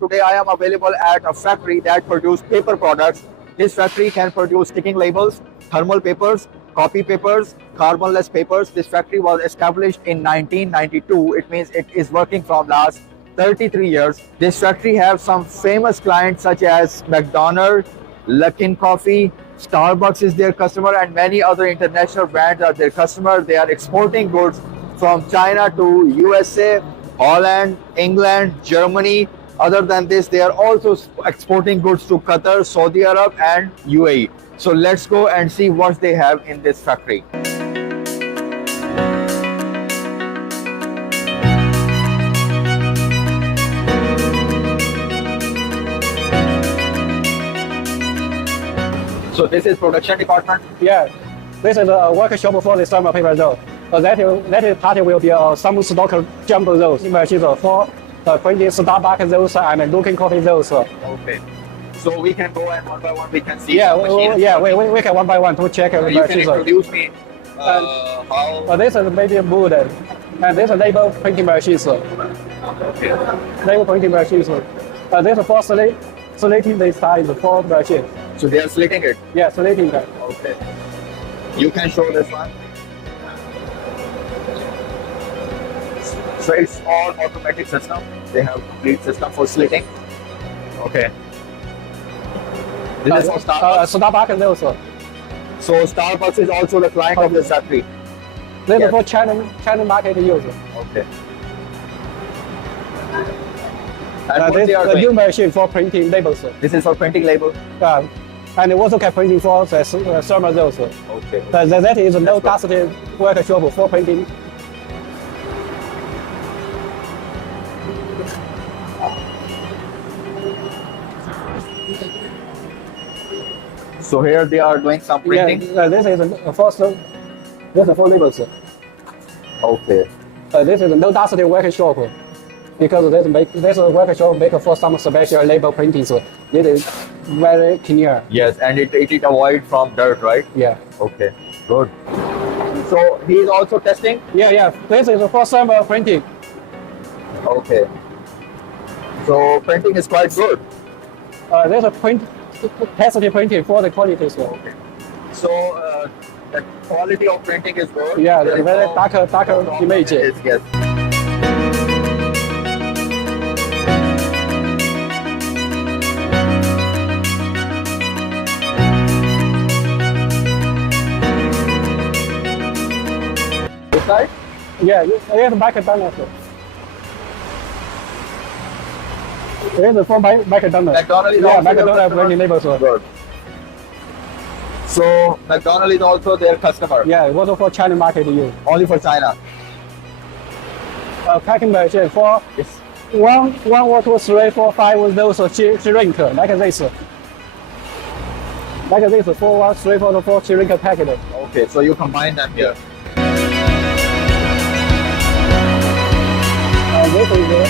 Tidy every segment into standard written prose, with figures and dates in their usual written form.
Today I am available at a factory that produces paper products. This factory can produce sticking labels, thermal papers, copy papers, carbonless papers. This factory was established in 1992. It means it is working from last 33 years. This factory has some famous clients such as McDonald's, Luckin Coffee, Starbucks is their customer, and many other international brands are their customer. They are exporting goods from China to USA, Holland, England, Germany. Other than this, they are also exporting goods to Qatar, Saudi Arab, and UAE. So let's go and see what they have in this factory. So this is production department. Yeah, this is a workshop for the thermal paper roll. That part will be some stock jumbo rolls, machines for printing Starbucks rolls and Luckin Coffee rolls. Okay. So we can go and one by one we can see. Yeah, the machines. we can one by one to check the You can machines. introduce me how. This is maybe wood, and this is label printing machines. Okay. Label printing machines. This is for slating the size for machine. So they are slitting it. Yeah, slating that. Okay. You can show this one. So it's all automatic system. They have complete system for slitting. Okay. This is for Starbucks. Starbucks also. So Starbucks is also the client of this factory. This Yes. is for China market use. Okay. And what This they are the new doing? machine for printing labels. This is for printing label. And also can printing for the thermal rolls. Okay. That is no dusty workshop for printing. So here they are doing some printing. Yeah, this is for labels. Okay. This is no dusty workshop because this workshop make for some special label printing. So it is very clear. Yes, and it avoid from dirt, right? Yeah. Okay. Good. So he is also testing. Yeah. This is for thermal printing. Okay. So printing is quite good. This is capacity printing for the quality. So. Okay. So the quality of printing is good. Yeah, There is very no darker problem image. with this, yes. This side? Yeah, it is McDonald's. It is for McDonald's. McDonald's is Yeah, also their McDonald's customer? printing labels. Good. So McDonald's is also their customer. Yeah, also for China market use. Only for China. Packing machine for one or two, three, four, five of those shrink like this. Like this, 4, 1, 3, 4, 4 shrink packet. Okay, so you combine them here. This is the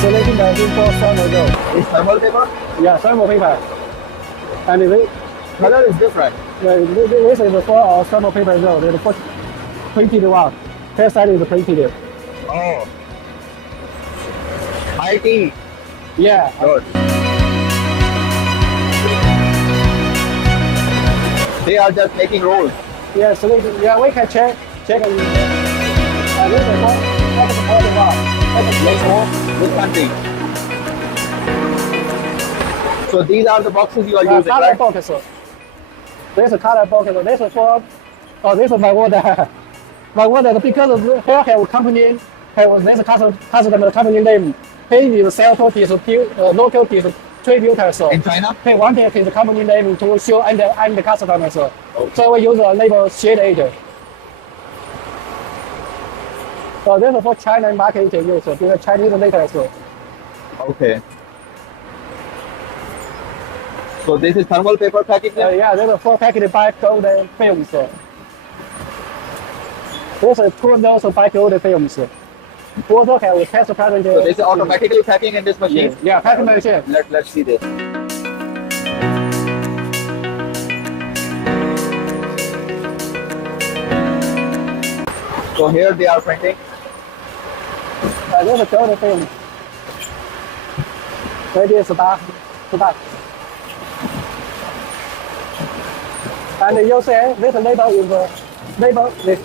selecting machine for thermal roll. It's thermal paper. Yeah, thermal paper. And this Color is different. is for thermal paper roll. This is for printed one. First side is printed. Oh. IT. Yeah. Good. They are just making rolls. Yeah, selecting. Yeah, we can check. This is for the one. This country. So these are the boxes you are using, Color right? box. This is color box. This is for. This is my order. My order because here have company have this customer company name. He is sell to local distributors. In China? He wanted his company name to show and the customers. So we use a label shade agent. So this is for China market use because Chinese letters. Okay. So this is thermal paper packaging? Yeah, this is for packaged by gold films. This is two those by gold films. Also have test present. So this is automatically packing in this machine? Yeah, packing machine. Let's see this. So here they are printing. This is gold film. Maybe start. And you say this label is label is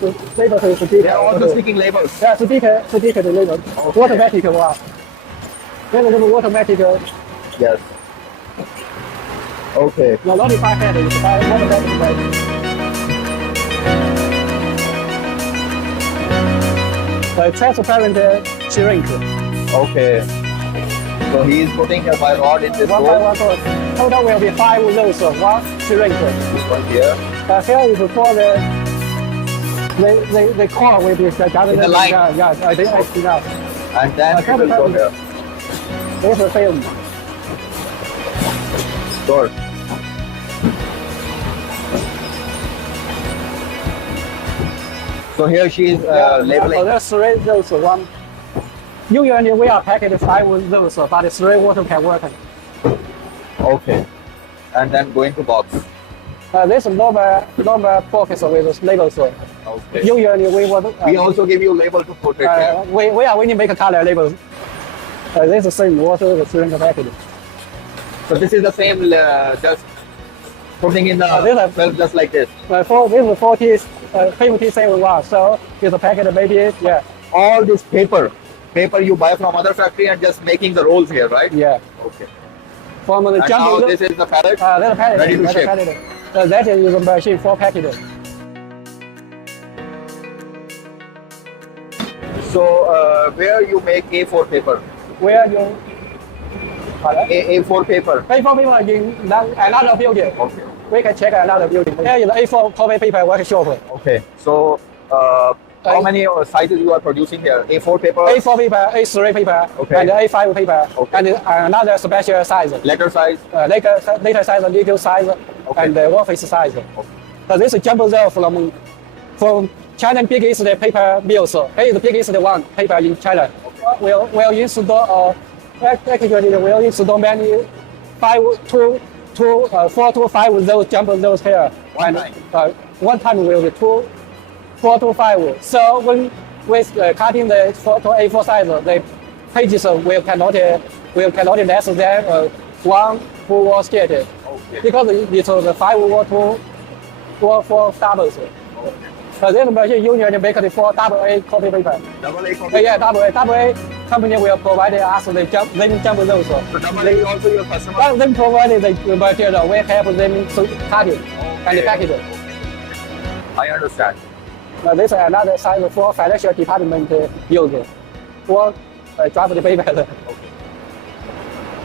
sticker. They are also sticking labels. Yeah, sticker the label. Okay. Automatic one. This is automatic. Yes. Okay. The notify head is automatic. Transparent shrink. Okay. So he is putting a by rod in this One by hole. one. Total will be 5 of those. One shrink. This one here. Here is for the core will be gathered. The line. Yeah, I think I see that. And then it will go here. This is film. Sure. So here she is labeling. So there's 3 those. One. Usually we are packed 5 of those, but 3 water can work. Okay. And then going to box. This normal box with labels. Okay. Usually we want. We also give you label to put it here. We are willing to make a color labels. This is same water the shrink package. So this is the same, just putting in the this is- well, just like this. For this is 57 watts, so it's a packet maybe, yeah, All this paper you buy from other factory and just making the rolls here, right? yeah. Okay. From the And now jumbo, this is the pallet. that's a packet, ready to that's a ship. packet. That is a machine for packet. So where you make A4 paper? Where you A4 paper. A4 paper in another building. Okay. We can check another building. Here is A4 copy paper workshop. Okay. So how many sizes you are producing here? A4 paper, A4 paper, A3 paper, Okay. and A5 paper, Okay. and another special size. letter size. Later size, legal size, and office size. So this is jumbo there from China biggest paper mills. It is the biggest one paper in China. We'll install actually we'll install many 4 to 5 of those jumbo those here. One And time? one time will be 4 to 5. So when with cutting the A4 size, the pages will cannot less than 1 full wall sheet. Okay. Because it's the 5 or 4 doubles. This machine usually make it for AA copy paper. Double A copy. Yeah, AA company will provide us the jumbo those. So double A also your customer. But them provide the material, we help them to cut it and pack it. I understand. This is another size for financial department use for draft paper.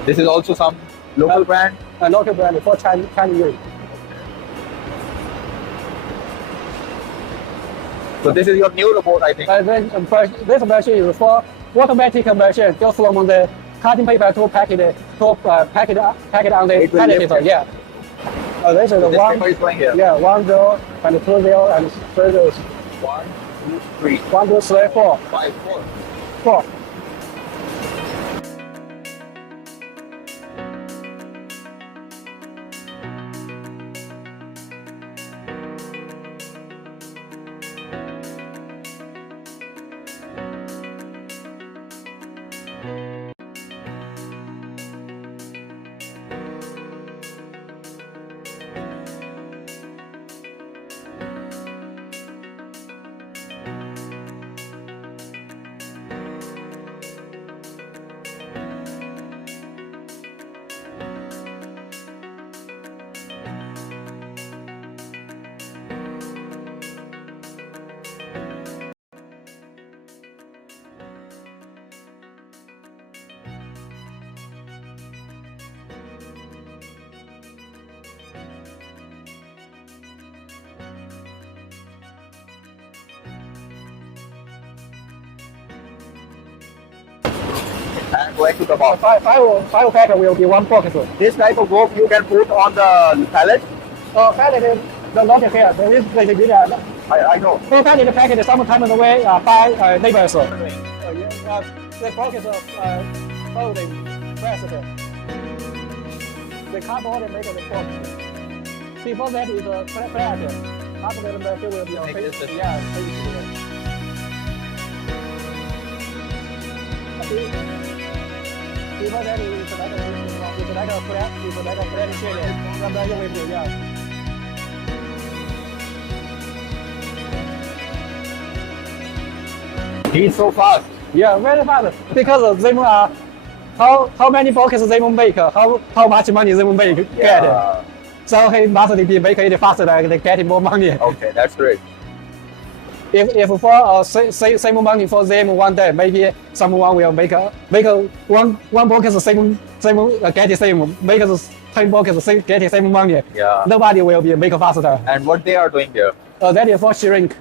This is also some local brand. Local brand for Chinese use. So this is your new robot, I think. Then this machine is for automatic machine, just from the cutting paper to pack it on the It will pallet lift paper. it. Yeah. This is So this one. paper is going here. Yeah, 1 0 and 2 0 and 3 0. 1, 2, 3, 1 2 3 4 5, 4. 4. And going to the box. Five packet will be 1 box. This type of rope you can put on the pallet. Pallet is the not here. There is the I know. full pallet packet sometimes away by neighbors. The pockets of folding pressed. The cardboard make the box. Before that is a flat. After that, the will be a Make face. this- Yeah, face. Before that is another like a flat, it's like a flat shade. 让它用为不一样。He's so fast. Yeah, very fast. Because them are how many boxes they will make, how much money they will make get. Yeah. So he must be make it faster and they get more money. Okay, that's great. If for same money for them one day, maybe someone will make one box same get the same, make 10 boxes same get the same money. Yeah. Nobody will be make faster. And what they are doing here? That is for shrink.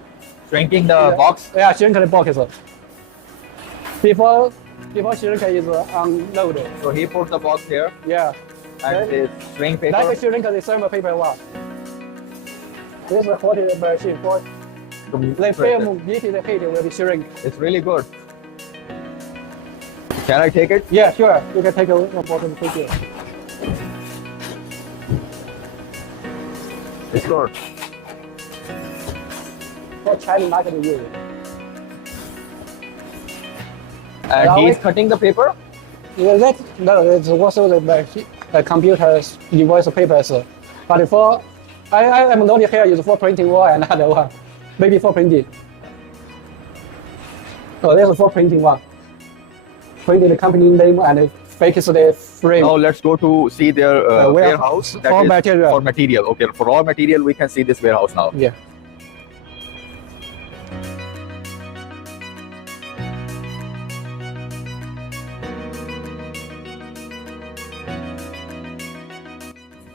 Shrinking the box? Yeah, shrink the box. Before shrink is unloaded. So he put the box here Yeah. and this shrink paper. Like shrink the same paper one. This is 40 machine for the film heated the heat will be shrink. It's really good. Can I take it? Yeah, sure. You can take a bottle of picture. It's good. For Chinese market use. And he's cutting the paper? Yeah, it's also the computer's invoice papers. But for I am noting here is for printing one and another one. Maybe for printing. Oh, this is for printing one. Printing the company name and fix the frame. Now let's go to see their warehouse. That for is material. For material. Okay, for raw material, we can see this warehouse now. Yeah.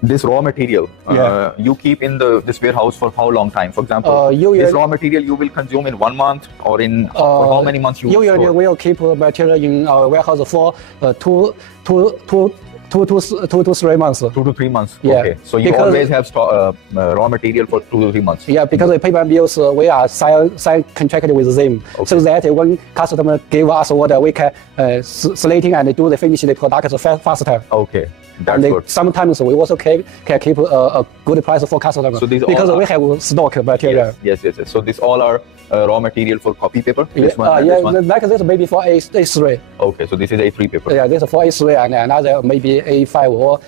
This raw material, Yeah. you keep in this warehouse for how long time? For example, Usually- this raw material you will consume in 1 month or in for how many months you Usually store? we will keep material in our warehouse for 2 to 3 months. 2 to 3 months. Yeah. Okay. So you Because- always have raw material for 2 to 3 months. Yeah, because the paper mills we are sign contracted with them, so that when customer give us order, we can slating and do the finish the product faster. Okay. That's And good. sometimes we also can keep a good price for customer So these because all we are- have stock material. Yes. So these all are raw material for copy paper. This one and Yeah, this one. like this maybe for A3. Okay. So this is A3 paper. Yeah, this is for A3 and another maybe A5 or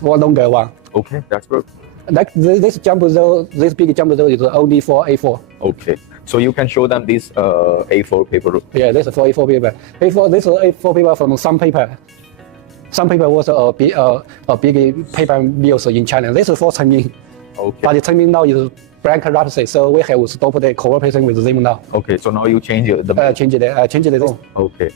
longer one. Okay. That's good. Like this jumbo though, this big jumbo though is only for A4. Okay. So you can show them this A4 paper. Yeah, this is for A4 paper. This is A4 paper from some paper. Some paper was a big paper mills in China. This is for Chengming. Okay. But Chengming now is bankruptcy, so we have stopped the cooperation with them now. Okay. So now you change the mill. Change it. Okay.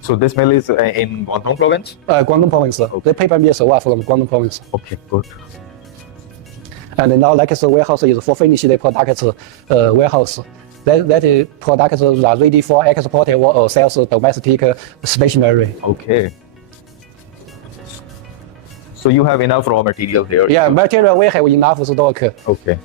So this mill is in Guangdong province? Guangdong province. The paper mills are from Guangdong province. Okay, good. And now like the warehouse is for finish the products warehouse. That products are ready for export or sales domestic stationery. Okay. So you have enough raw material here? Yeah, material we have enough stock. Okay.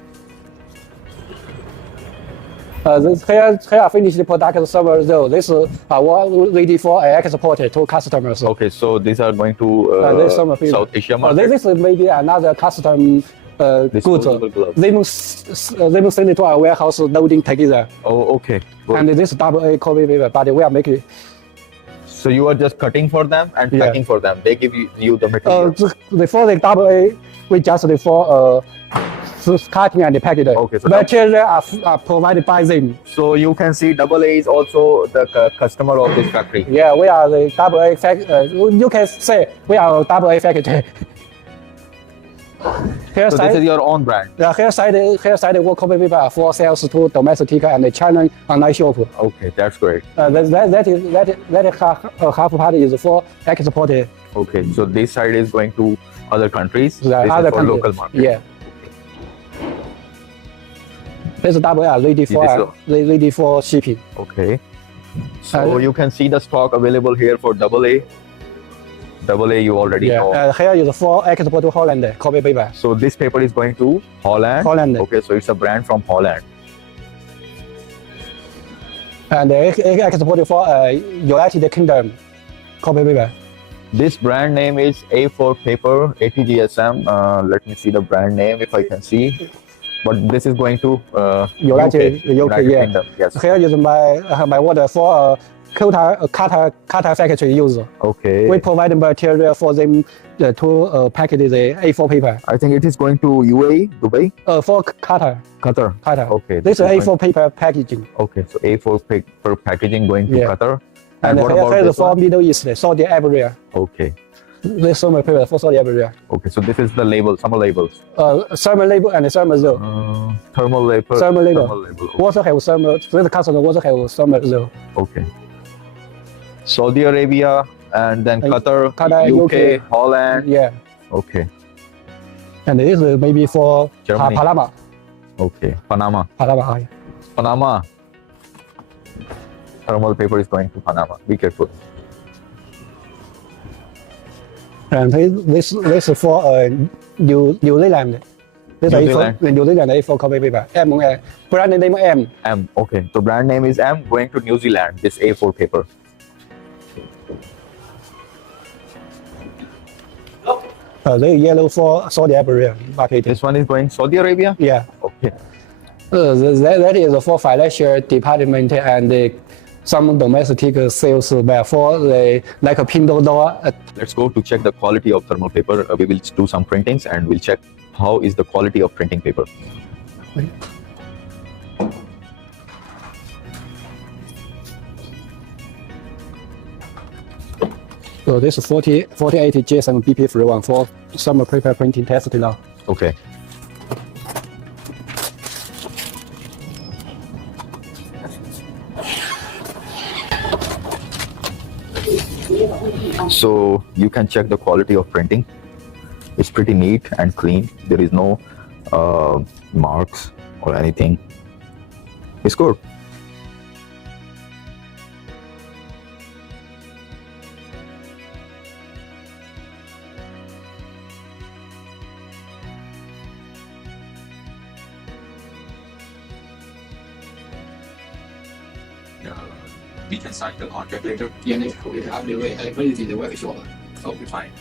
Here finish the product server though. This are ready for export to customers. Okay, so these are going to This some of it. South Asia market? This is maybe another custom goods. Disposable gloves. They will send it to our warehouse loading together. Oh, okay. Good. And this AA copy paper, but we are making. So you are just cutting for them and Yeah. packing for them. They give you the material. Before the AA, we just for cutting and packing. Okay, so material are provided by them. So you can see AA is also the customer of this factory. Yeah, we are the AA factory. You can say we are AA factory. Here So this is your own brand. here side work copy paper for sales to domestic and China online shop. Okay, that's great. That half part is for export. Okay, so this side is going to other countries. The This other is for country. local market. Yeah. This is ready for shipping. Okay. So you can see the stock available here for AA. AA you already know. Here is for export to Holland copy paper. So this paper is going to Holland. Holland. Okay, so it's a brand from Holland. And export for United Kingdom copy paper. This brand name is A4 Paper ATGSM. Let me see the brand name if I can see. But this is going to United UK, yeah. Kingdom. Yes. Here is my order for Qatar factory use. Okay. We provide material for them to package the A4 paper. I think it is going to UAE, Dubai, For Qatar. Qatar. Okay. This is is A4 paper packaging. Okay, so A4 paper packaging going to Yeah. Qatar. And what here about is this for one? Middle East, Saudi Arabia. Okay. This thermal paper for Saudi Arabia. Okay, so this is the label, summer labels. Thermal label and thermal zero. Thermal label. Thermal label. Thermal label. Also have thermal. This customer also have thermal zero. Okay. Saudi Arabia and then Qatar, Qatar, UK, UK. Holland. Yeah. Okay. And this is maybe for Germany. Panama. Okay. Panama. Panama. Panama. Thermal paper is going to Panama. Be careful. And this is for New Zealand. This New is Zealand. for New Zealand A4 copy paper. Brand name M. M. Okay. So brand name is M going to New Zealand. This A4 paper. The yellow for Saudi Arabia market. This one is going Saudi Arabia. Yeah. Okay. That is for financial department and some domestic sales for the like a Pinduoduo. Let's go to check the quality of thermal paper. We will do some printings and we'll check how is the quality of printing paper. So this is 4080 GSM BP31 for summer paper printing test now. Okay. So you can check the quality of printing. It's pretty neat and clean. There is no marks or anything. It's good. We can sign the contract later. Yeah, next week, I will wait. I will see the workshop. So we fine.